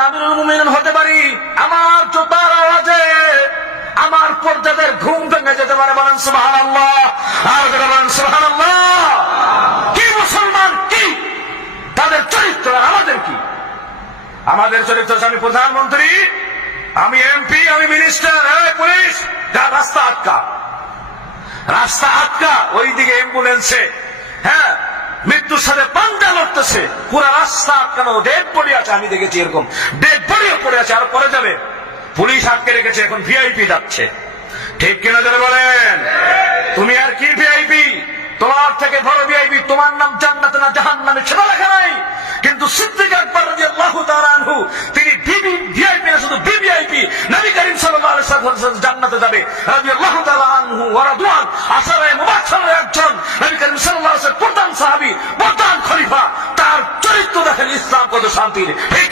আমিরুল মুমিনিন হতে পারি, আমার জুতার আওয়াজে আমার পর্দাদের ঘুম ভেঙে যেতে পারে। বলেন সুবহানাল্লাহ। আর যারা বলেন সুবহানাল্লাহ। কি মুসলমান, কি তাদের চরিত্র, আমাদের কি? আমাদের চরিত্র, আমি প্রধানমন্ত্রী, আমি এমপি, আমি মিনিস্টার, পুলিশ, যা রাস্তা আটকা, রাস্তা আটকা, ওইদিকে অ্যাম্বুলেন্সে মৃত্যুর সাথে পাঞ্জা লড়তেছে, পুরো রাস্তা আটকানো, ডেড বডি আছে, আমি দেখেছি এরকম ডেড বডিও পড়ে আছে, আর পরে যাবে, পুলিশ আটকে রেখেছে, এখন ভিআইপি যাচ্ছে। ঠিক কিনা যারা বলেন? তুমি আর কি ভিআইপি? তোমার থেকে বড় ভিআইপি, তোমার নাম জান্নাতে না জাহান্নামে সেটা লেখা নাই, কিন্তু সিদ্দিক আকবর রাদিয়াল্লাহু তাআলা আনহু তিনি ভিআইপি না, শুধু ভিভিআইপি। নবী করিম সাল্লাল্লাহু আলাইহি ওয়াসাল্লাম জান্নাতে যাবে রাদিয়াল্লাহু তাআলা আনহু ওয়া রাদওয়ান, আশারায়ে মুবাশশারের একজন, নবী করিম সাল্লাল্লাহু আলাইহি ওয়াসাল্লাম প্রধান সাহাবী, প্রধান খলিফা, তার চরিত্র দেখেন, ইসলাম কত শান্তির। ঠিক